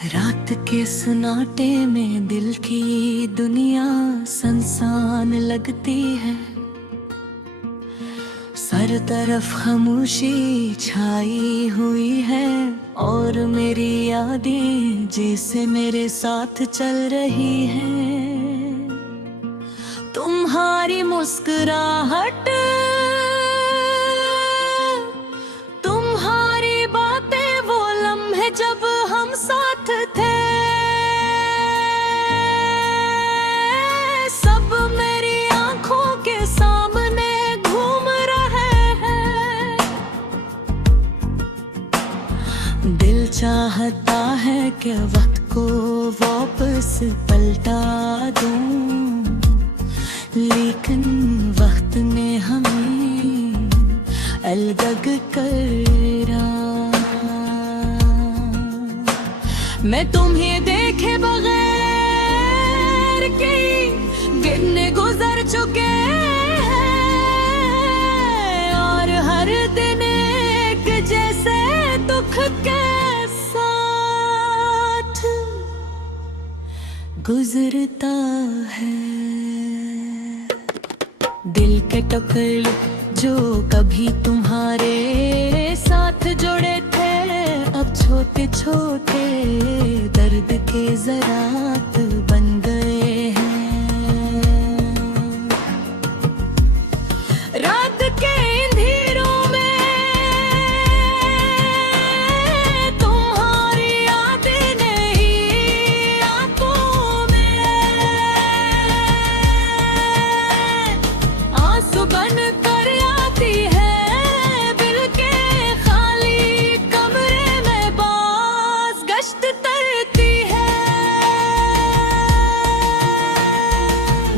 रात के सन्नाटे में दिल की दुनिया सुनसान लगती है। सर तरफ खामोशी छाई हुई है और मेरी यादें जैसे मेरे साथ चल रही हैं। तुम्हारी मुस्कुराहट, तुम्हारी बातें, वो लम्हे जब हम साथ थे, सब मेरी आंखों के सामने घूम रहे हैं। दिल चाहता है कि वक्त को वापस पलटा दूं, लेकिन वक्त ने हमें अलग करा। मैं तुम्हें देखे बगैर कई दिन गुजर चुके हैं और हर दिन एक जैसे दुख के साथ गुजरता है। दिल के टुकड़े जो कभी तुम्हारे साथ जुड़े थे, अब छोटे छोटे दर्द के ज़रात बन गए हैं। रात के अंधेरों में तुम्हारी यादें नहीं आंखों में आंसू बन कर आती है। दिल के खाली कमरे में बास गश्त करती है।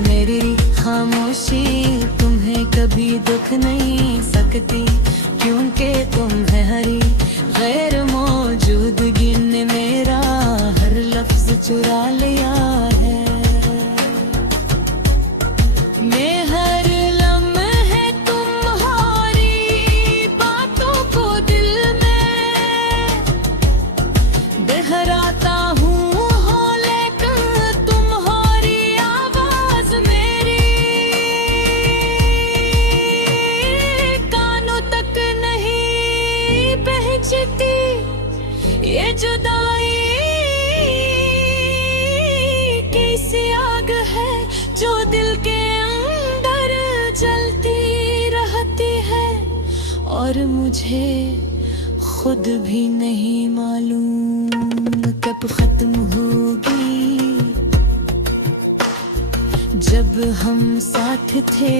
मेरी खामोशी तुम्हें कभी दुख नहीं सकती, क्योंकि तुम है हरी गैर मौजूदगी ने मेरा हर लफ्ज चुरा लिया है। मैं हर लम्हे तुम्हारी बातों को दिल में दोहराता हूँ, लेकिन तुम्हारी आवाज मेरी कानों तक नहीं पहुँचती। ये जुदाई कैसी आग है जो दिल के अंदर जलती रहती है और मुझे खुद भी नहीं मालूम कब खत्म होगी। जब हम साथ थे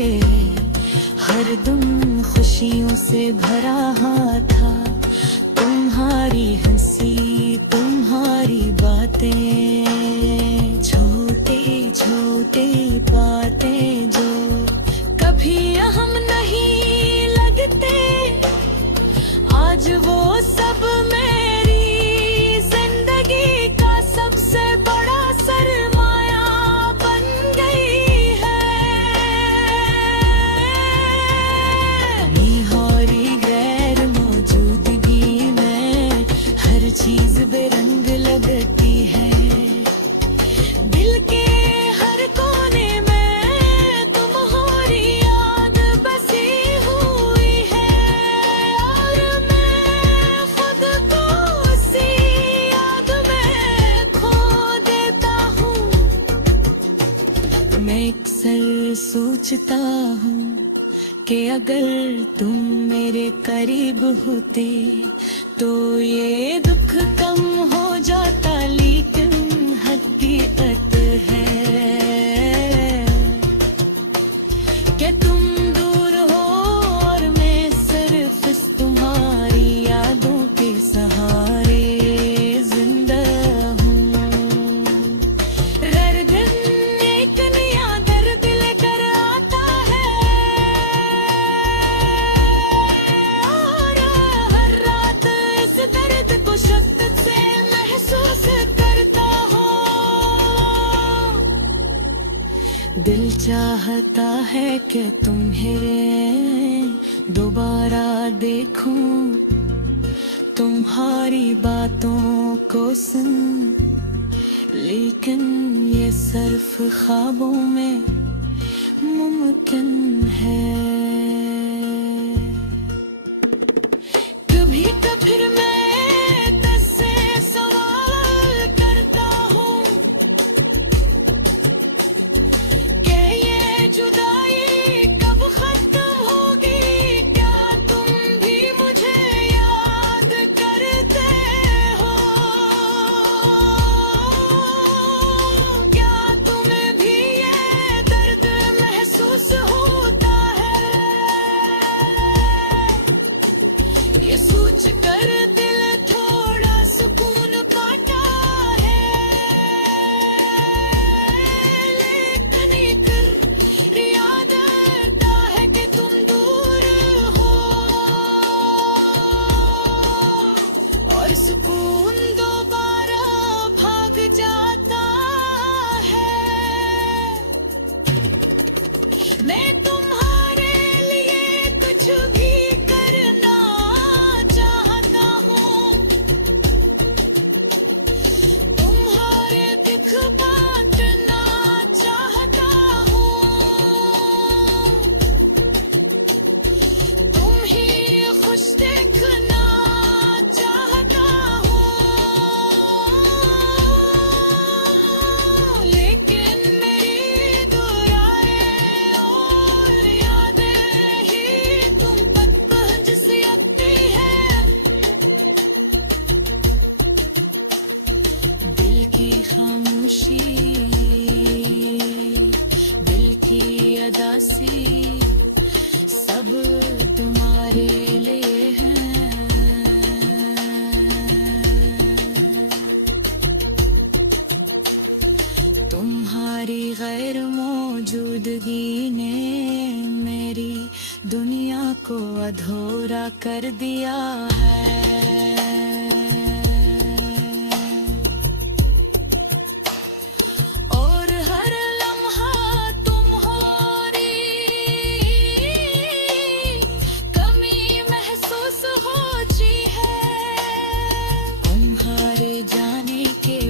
हर दम खुशियों से भरा था, तुम्हारी हंसी, तुम्हारी बातें, छोटे छोटे बातें जो कभी हम नहीं लगते, आज वो सब मेरी जिंदगी का सबसे बड़ा सरमाया बन गई है। तुम्हारी गैर मौजूदगी में हर चीज बेरंग लगती है। दिल के हर कोने में तुम्हारी याद बसी हुई है और मैं खुद को उसी याद में खो देता हूँ। मैं अक्सर सोचता हूँ कि अगर तुम मेरे करीब होते तो ये दुख कम हो जाता, लेकिन हकीकत है कि तुम दूर हो और मैं सिर्फ इस तुम्हारी यादों के सहारे जिंदा हूँ। हर दिन एक नया दर्द लेकर आता है और हर रात इस दर्द को शिद्दत से महसूस करता हूँ। दिल चाहता है कि तुम्हें दोबारा देखूं, तुम्हारी बातों को सुन लेकिन ये सिर्फ ख्वाबों में मुमकिन है। कभी तो फिर मैं तुझसे सवाल करता हूँ कि ये जुदाई कब खत्म होगी। क्या तुम भी मुझे याद करते हो? क्या तुम्हें भी ये दर्द महसूस होता है? ये सोच कर दिल थोड़ा सुकून पाता है। लेकिन एक याद आता है कि तुम दूर हो, और सुकून दोबारा भाग जाता है। मैं तुम्हारे लिए कुछ भी करना चाहता हूँ, तुम्हारे दुख बांटना चाहता हूँ, तुम ही खुश देखना चाहता हूँ। लेकिन मेरी दुआएं और यादें ही तुम तक पहुंच सकती है। दिल की खामोशी, दिल की अदासी, सब तुम्हारे लिए हैं। तुम्हारी गैर मौजूदगी ने मेरी दुनिया को अधूरा कर दिया है। और हर लम्हा तुम्हारी कमी महसूस होती है। तुम्हारे जाने के